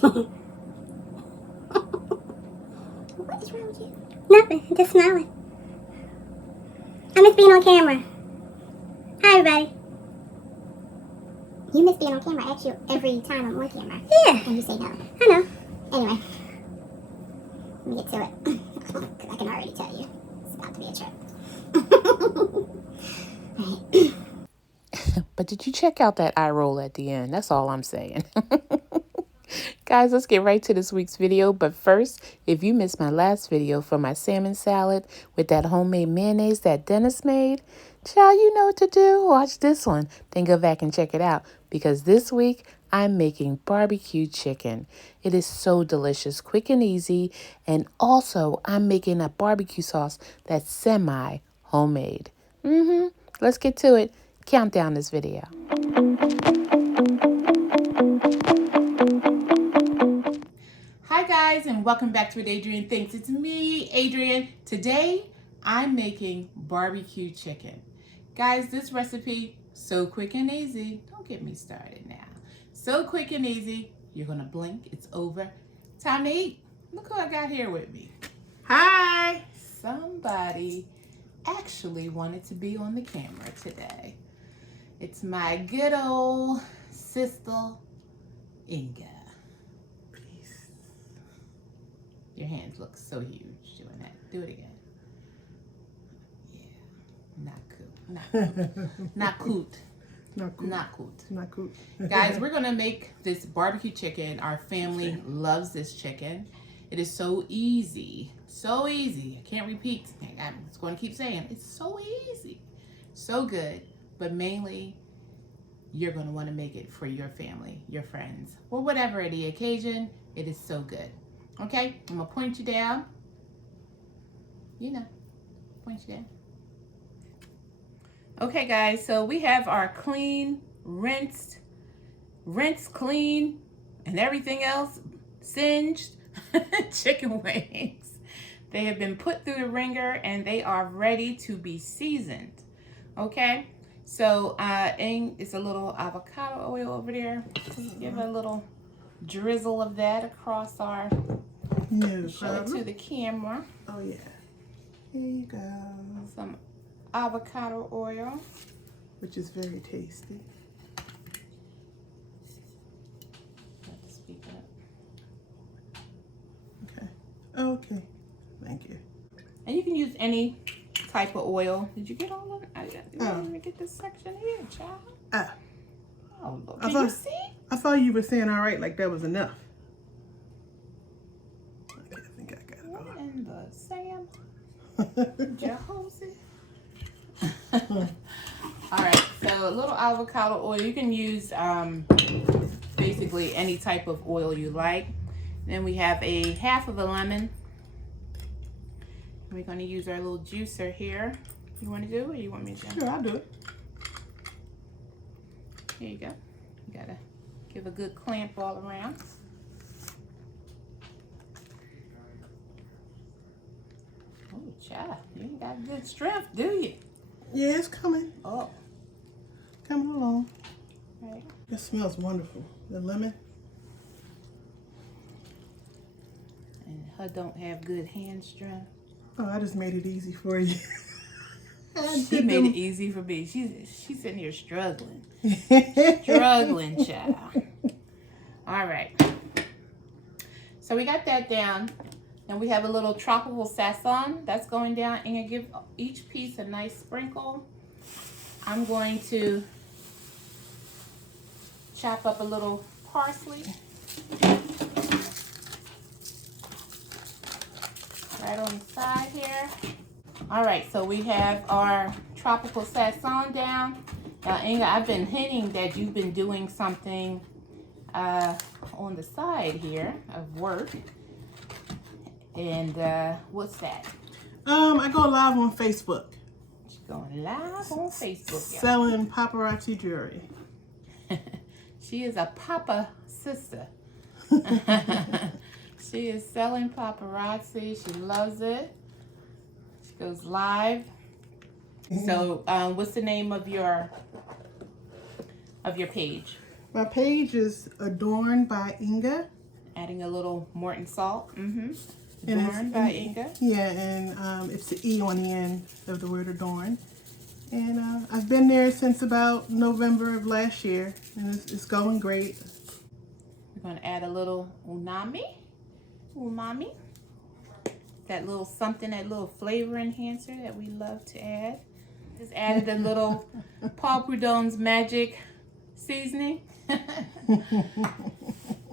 What is wrong with you? Nothing. I'm just smiling. I miss being on camera. Hi, everybody. You miss being on camera. I ask you every time I'm on camera. Yeah. And you say no. I know. Anyway. Let me get to it. I can already tell you. It's about to be a trip. Alright. But did you check out that eye roll at the end? That's all I'm saying. Guys, let's get right to this week's video. But first, if you missed my last video for my salmon salad with that homemade mayonnaise that Dennis made, child, you know what to do. Watch this one. Then go back and check it out. Because this week, I'm making barbecue chicken. It is so delicious, quick and easy. And also, I'm making a barbecue sauce that's semi-homemade. Let's get to it. Count down this video. Hi guys, and welcome back to What Adrianne Thinks. It's me, Adrianne. Today, I'm making barbecue chicken. Guys, this recipe, so quick and easy. Don't get me started now. So quick and easy, you're gonna blink, it's over. Time to eat. Look who I got here with me. Hi! Somebody actually wanted to be on the camera today. It's my good old sister, Inga. Your hands look so huge doing that. Do it again. Yeah. Not cool. Not coot. Not coot. Not coot. Not cool. Guys, we're going to make this barbecue chicken. Our family loves this chicken. It is so easy. So easy. I can't repeat. I'm just going to keep saying it's so easy. So good. But mainly, you're going to want to make it for your family, your friends, or whatever the occasion. It is so good. Okay, I'm gonna point you down. You know, point you down. Okay, guys, so we have our clean, rinsed, clean, and everything else singed chicken wings. They have been put through the ringer and they are ready to be seasoned. Okay, so it's a little avocado oil over there. Just give a little drizzle of that across our. Show it to the camera. Oh yeah. Here you go. Some avocado oil. Which is very tasty. Have to speak up. Okay. Okay. Thank you. And you can use any type of oil. Did you get all of it? I didn't even get this section here, child. Oh, Lord. Can you see? I thought you were saying all right, like that was enough. And the Sam Jehoshaphat. All right, so a little avocado oil. You can use basically any type of oil you like. Then we have a half of a lemon. We're going to use our little juicer here. You want to do it, or you want me to? Sure, I'll do it. Here you go. You gotta give a good clamp all around. Oh, child, you ain't got good strength, do you? Yeah, it's coming. Oh. Coming along. Right. It smells wonderful. The lemon. And her don't have good hand strength. Oh, I just made it easy for you. She made it easy for me. She's sitting here struggling. Struggling, child. All right. So we got that down. And we have a little tropical Sazon that's going down. And you give each piece a nice sprinkle. I'm going to chop up a little parsley. Right on the side here. All right, so we have our tropical Sazon down. Now, Inga, I've been hinting that you've been doing something on the side here of work. And what's that? I go live on Facebook. She's going live on Facebook, y'all. Selling paparazzi jewelry. She is a papa sister. She is selling paparazzi. She loves it. She goes live. So, what's the name of your page? My page is Adorned by Inga. Adding a little Morton salt. And Adorned by Inga. Yeah, and it's the E on the end of the word adorn. And I've been there since about November of last year, and it's going great. We're going to add a little unami. That little something, that little flavor enhancer that we love to add. Just added a little Prudhomme's Magic Seasoning.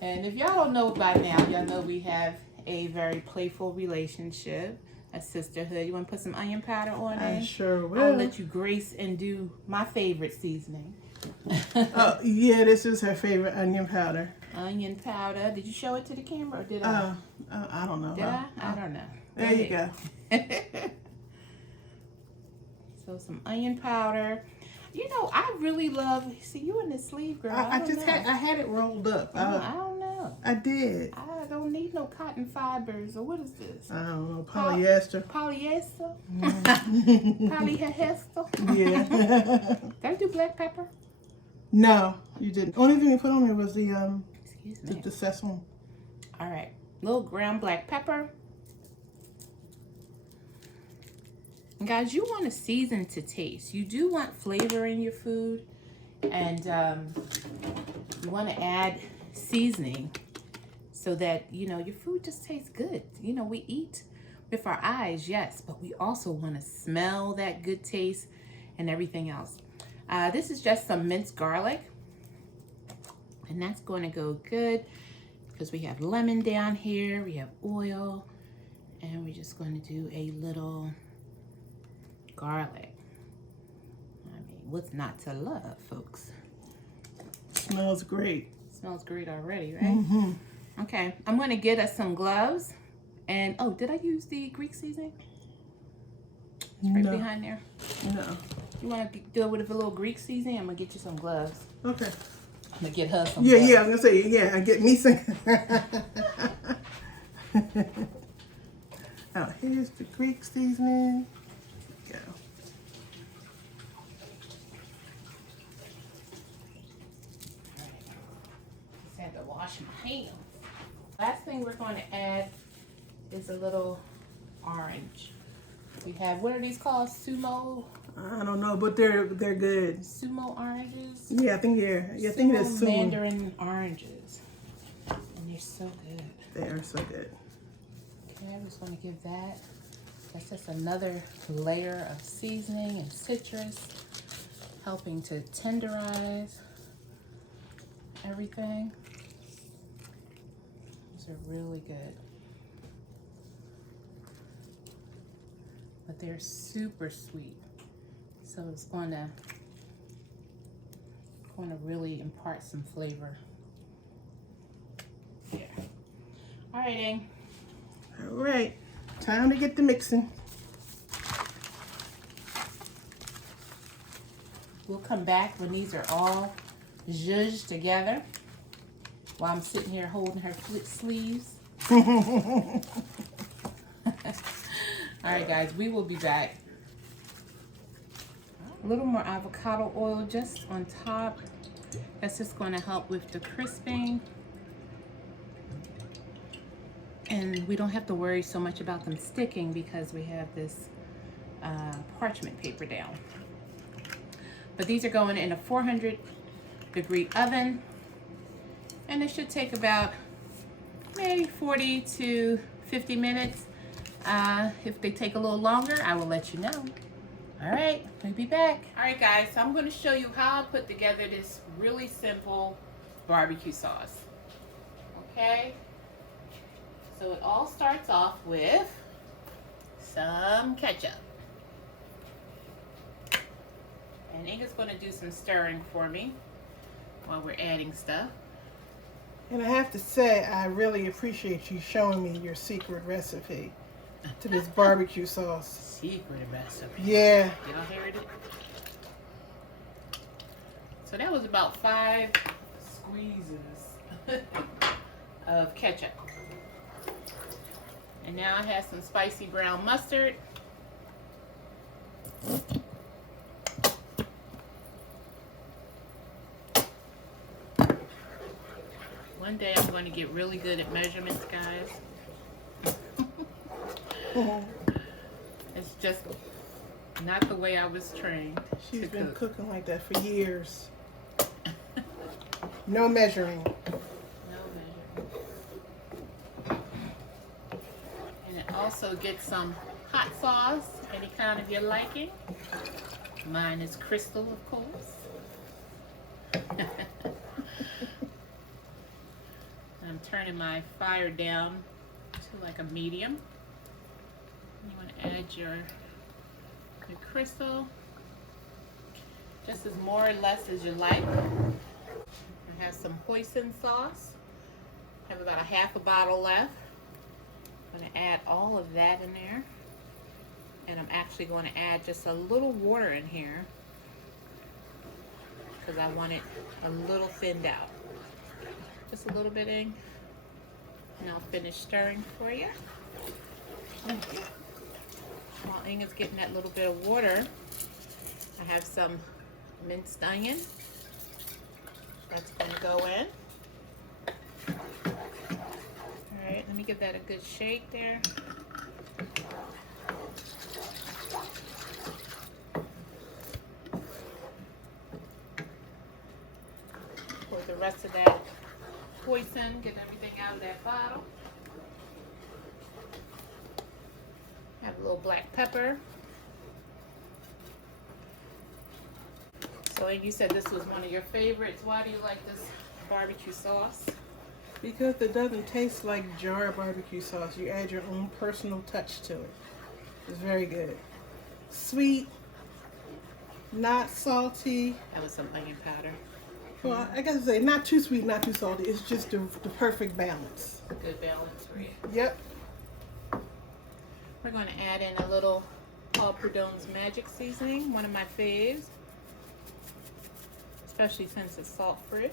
And if y'all don't know by now, y'all know we have a very playful relationship, a sisterhood. You want to put some onion powder on it? I sure will. I'll let you grace and do my favorite seasoning. Oh, yeah, this is her favorite onion powder. Onion powder. Did you show it to the camera or did I? I don't know. Did I? I don't know. There you go. So some onion powder. You know, I really love. See, you in the sleeve, girl. I had it rolled up. I don't know. I did. I don't need no cotton fibers or what is this? I don't know, polyester. Polyester. Polyester. Yeah. Did I do black pepper? No, you didn't. Only thing you put on there was the Excuse me. the Sazon. All right, little ground black pepper. And guys, you want to season to taste. You do want flavor in your food, and you want to add seasoning so that, you know, your food just tastes good. You know, we eat with our eyes, yes, but we also want to smell that good taste and everything else. This is just some minced garlic, and that's going to go good because we have lemon down here, we have oil, and we're just going to do a little garlic. I mean, what's not to love, folks? Smells great. Smells great already, right? Okay, I'm going to get us some gloves. And, oh, did I use the Greek seasoning? It's right behind there. No. You want to do it with a little Greek seasoning? I'm going to get you some gloves. Okay. I'm going to get her some Yeah, gloves. yeah, I was going to say, yeah, I get me some. Oh, here's the Greek seasoning. Go. Just had to wash my hands. Last thing we're going to add is a little orange. We have, what are these called? Sumo? I don't know, but they're good. Sumo oranges? Yeah, I think I think it's sumo. Mandarin oranges. And they're so good. They are so good. Okay, I'm just going to give that. That's just another layer of seasoning and citrus, helping to tenderize everything. These are really good. But they're super sweet. So it's going to really impart some flavor. Yeah. All right, Ang. All right, time to get the mixing. We'll come back when these are all zhuzhed together while I'm sitting here holding her sleeves. All right, guys, we will be back. A little more avocado oil just on top. That's just going to help with the crisping. And we don't have to worry so much about them sticking because we have this parchment paper down. But these are going in a 400-degree oven. And it should take about maybe 40 to 50 minutes. If they take a little longer, I will let you know. All right, we'll be back. All right, guys, so I'm going to show you how I put together this really simple barbecue sauce. Okay, so it all starts off with some ketchup. And Inga's going to do some stirring for me while we're adding stuff. And I have to say, I really appreciate you showing me your secret recipe to this barbecue sauce. Secret recipe. Yeah. Y'all heard it? So that was about 5 squeezes of ketchup. And now I have some spicy brown mustard. One day I'm going to get really good at measurements, guys. It's just not the way I was trained. She's been cooking like that for years. No measuring. No measuring. And it also gets some hot sauce, any kind of your liking. Mine is crystal, of course. I'm turning my fire down to like a medium. You want to add your crystal, just as more or less as you like. I have some Hoisin sauce. I have about a half a bottle left. I'm going to add all of that in there. And I'm actually going to add just a little water in here because I want it a little thinned out. Just a little bit in. And I'll finish stirring for you. While Inga's getting that little bit of water, I have some minced onion. That's going to go in. All right, let me give that a good shake there. Pour the rest of that Hoisin, get everything out of that bottle. Have a little black pepper. So you said this was one of your favorites. Why do you like this barbecue sauce? Because it doesn't taste like jar barbecue sauce. You add your own personal touch to it. It's very good. Sweet, not salty. That was some onion powder. Well, I gotta say, not too sweet, not too salty. It's just the perfect balance. Good balance for you. Yep. We're going to add in a little Prudhomme's Magic Seasoning, one of my faves, especially since it's salt-free.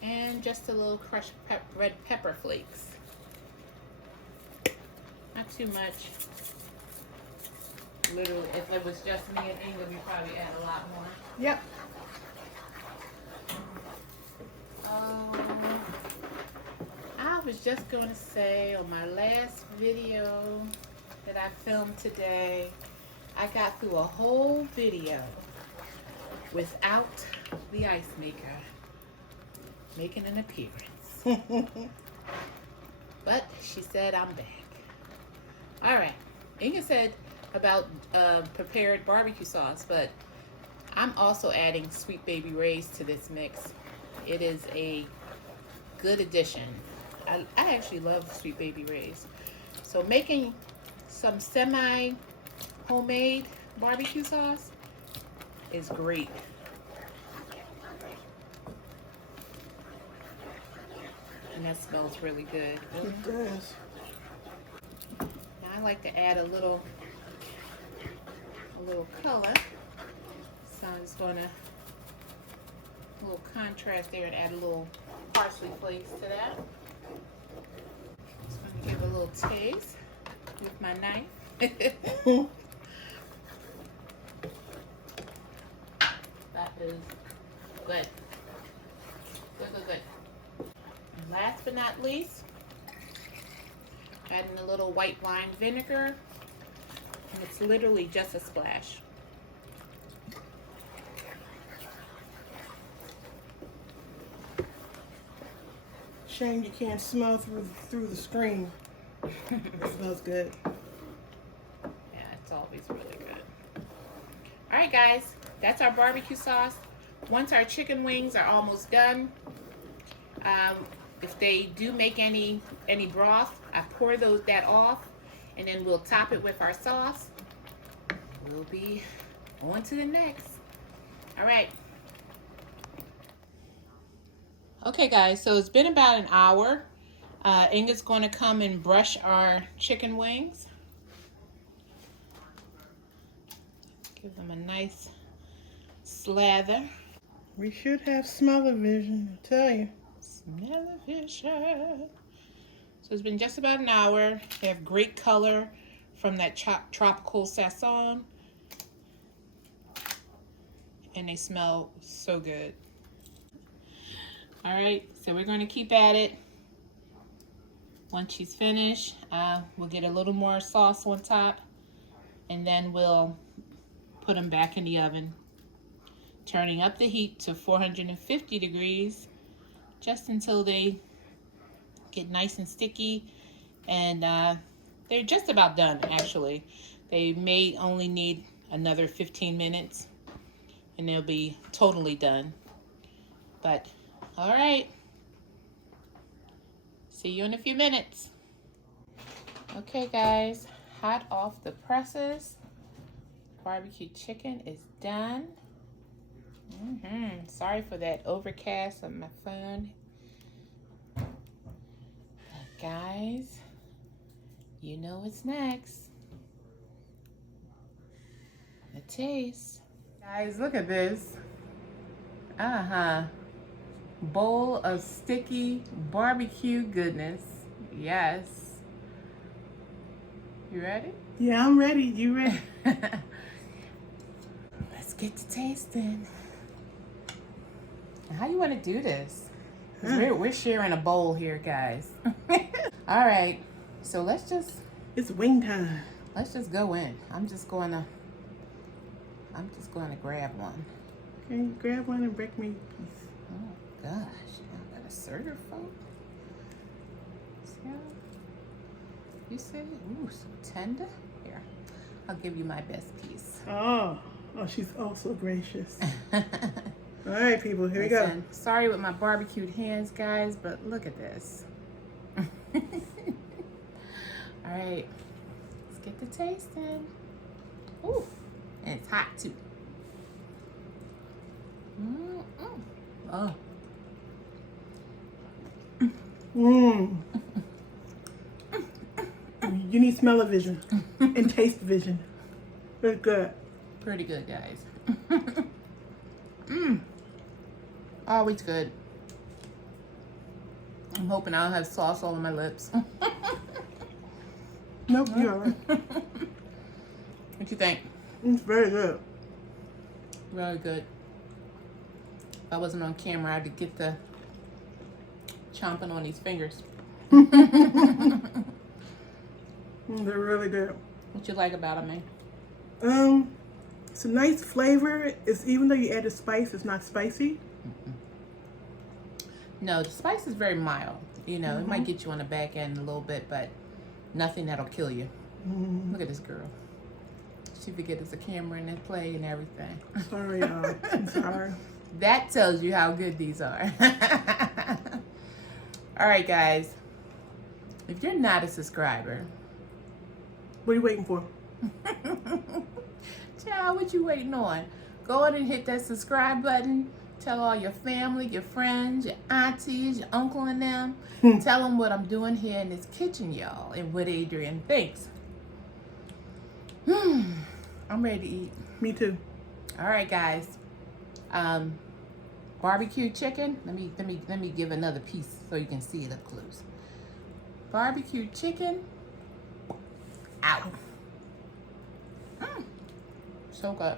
And just a little crushed red pepper flakes. Not too much. Literally, if it was just me and Inga, we'd probably add a lot more. Yep. I was just going to say on my last video that I filmed today, I got through a whole video without the ice maker making an appearance. But she said I'm back. All right. Inga said about prepared barbecue sauce, but I'm also adding Sweet Baby Ray's to this mix. It is a good addition. I actually love Sweet Baby Ray's. So making some semi-homemade barbecue sauce is great. And that smells really good. It does. Now I like to add a little color. So I'm just gonna a little contrast there and add a little parsley flakes to that. Just gonna give a little taste with my knife. That is good. Good. And last but not least, adding a little white wine vinegar. And it's literally just a splash. Shame you can't smell through the screen. It smells good. Yeah, it's always really good. All right, guys, that's our barbecue sauce. Once our chicken wings are almost done, if they do make any broth, I pour that off, and then we'll top it with our sauce. We'll be on to the next. All right. Okay, guys, so it's been about an hour. Inga's going to come and brush our chicken wings. Give them a nice slather. We should have smell-o-vision, I tell you. Smell-o-vision. So it's been just about an hour. They have great color from that tropical Sazon. and they smell so good. All right, so we're going to keep at it. Once she's finished, we'll get a little more sauce on top, and then we'll put them back in the oven, turning up the heat to 450 degrees just until they get nice and sticky. And they're just about done, actually. They may only need another 15 minutes and they'll be totally done. But all right, see you in a few minutes. Okay guys, hot off the presses, barbecue chicken is done. Sorry for that overcast on my phone. But guys, you know what's next. The taste. Guys, look at this. Bowl of sticky barbecue goodness. Yes. You ready? Yeah, I'm ready. You ready? Let's get to tasting. How you want to do this? 'Cause we're sharing a bowl here, guys. All right. So let's just. It's wing time. Let's just go in. I'm just going to grab one. Okay, grab one and break me a piece. Oh gosh, I got a serve folk. See how you see? Ooh, so tender. Here, I'll give you my best piece. Oh, she's also gracious. All right, people, here we go. Sorry with my barbecued hands, guys, but look at this. All right, let's get the taste in. Ooh, and it's hot too. Oh. You need smell-o-vision and taste vision. It's good. Pretty good, guys. Always good. I'm hoping I don't have sauce all on my lips. Nope, you're all right. What you think? It's very good. Really good. If I wasn't on camera, I'd get the chomping on these fingers. They're really good. What you like about them, man? It's a nice flavor. It's even though you added spice, it's not spicy. No, the spice is very mild. You know, it might get you on the back end a little bit, but nothing that'll kill you. Look at this girl. She forget there's a camera in this play and everything. Sorry, y'all. I'm sorry. That tells you how good these are. All right, guys. If you're not a subscriber, What are you waiting for? child, what you waiting on? Go ahead and hit that subscribe button. Tell all your family, your friends, your aunties, your uncle and them. Tell them what I'm doing here in this kitchen, y'all, and what Adrianne thinks. I'm ready to eat. Me too. All right, guys. Barbecue chicken. Let me give another piece so you can see it up close. Barbecue chicken. Out. So good.